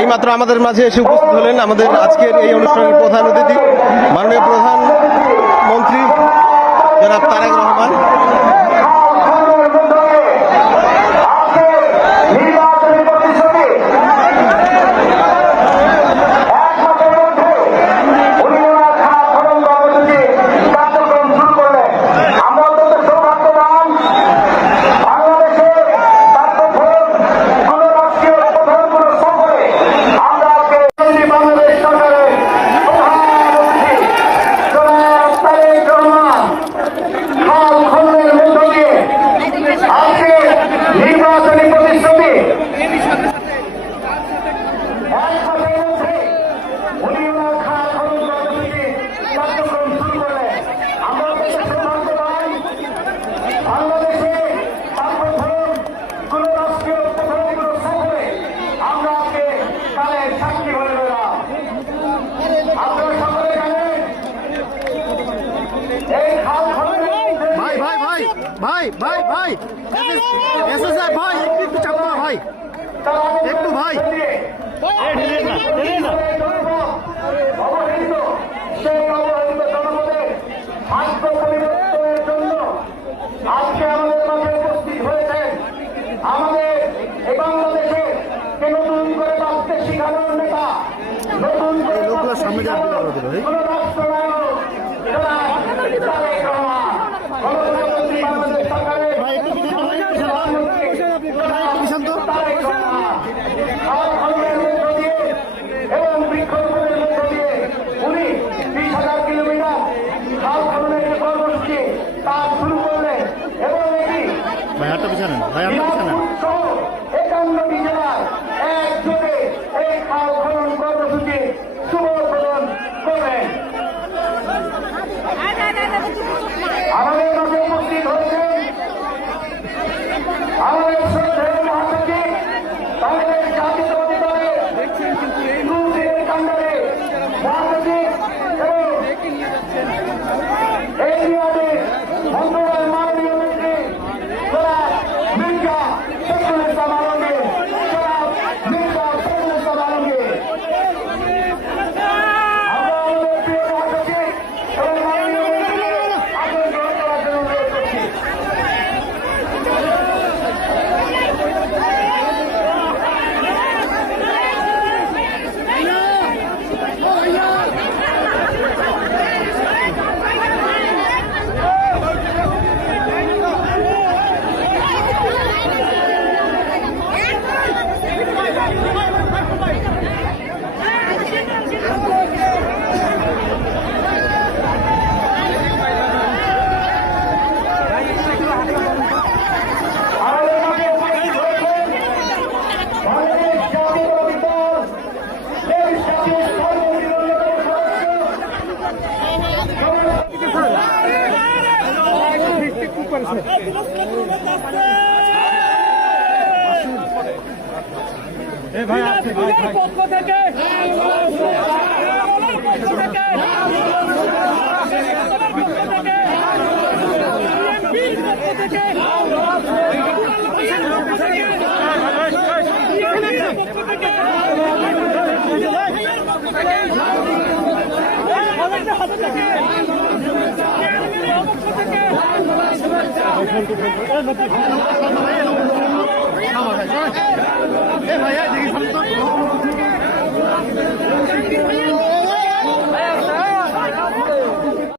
এইমাত্র আমাদের মাঝে এসে উপস্থিত হলেন আমাদের আজকের এই অনুষ্ঠানের প্রধান অতিথি মাননীয় প্রধানমন্ত্রী জনাব তারেক রহমান। ভাই ভাই ভাই এসএসআর ভাই একটু চাপ দাও ভাই, একটু ভাই আজকে আমাদের মাঝে উপস্থিত হয়েছেন আমাদের এই বাংলাদেশে নতুন করে বাঁচতে শিখানোর নেতা, নতুন করে সামনে এবং বৃক্ষরোপণের মধ্য দিয়ে উনি 20,000 কিলোমিটার খাল খননের যে কর্মসূচি তা শুরু করলেন এবং এটি 51টি জেলায় একযোগে এই খাল খনন কর্মসূচি শুভ উদ্বোধন করবেন। আমাদের মাঝে উপস্থিত হয়েছেন আমাদের শ্রদ্ধেয় মহাসচিব বাংলাদেশ জাতীয়তাবাদী দলের কাণ্ডারে মহাসচিব এবং এই মেয়াদের মন্ত্রণালয়ের মাননীয় মন্ত্রী জনাব মির্জা ফখরুল ইসলাম আলমগীর, জনাব মির্জা ফখরুল ইসলাম আলমগীর। আমরা আমাদের প্রিয় মহাসচিব এবং মাননীয় মন্ত্রীকে আসন গ্রহণ করার জন্য অনুরোধ করছি। পক্ষ থেকে থেকে